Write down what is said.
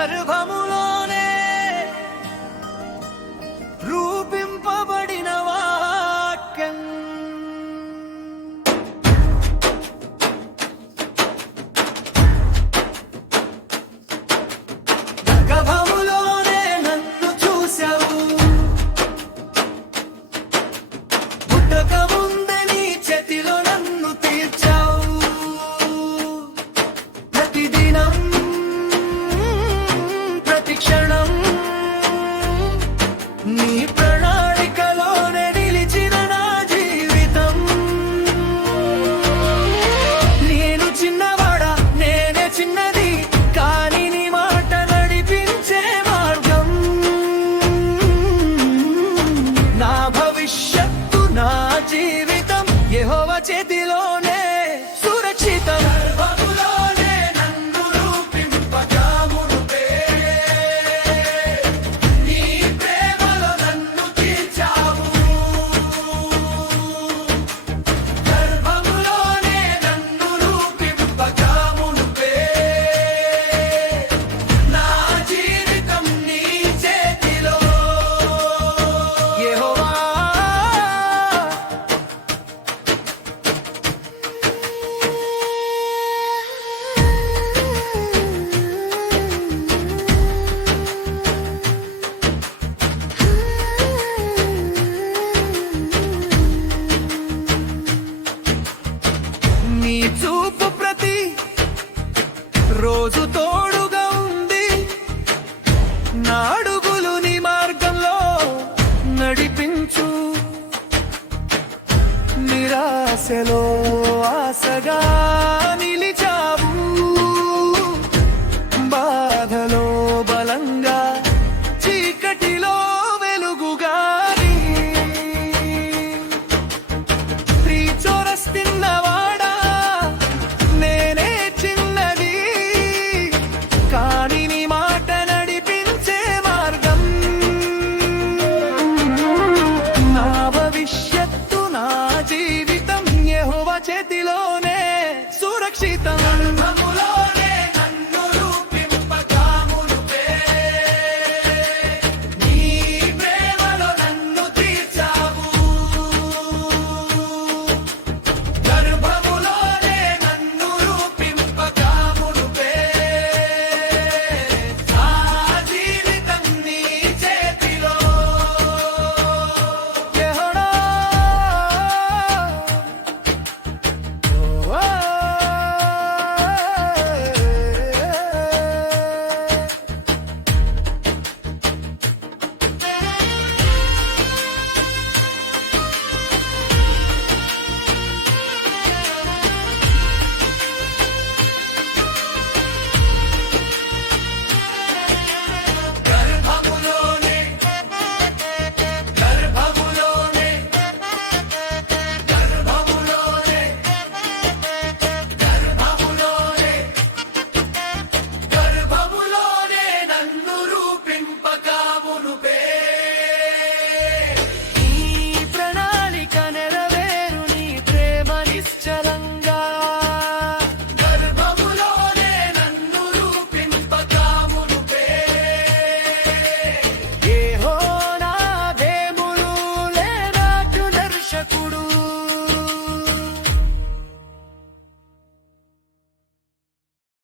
గర్భములో feel on it. నీ చూపు ప్రతి రోజు తోడుగా ఉంది. నాడుగులు నీ మార్గంలో నడిపించు. నిరాశలో ఆశగా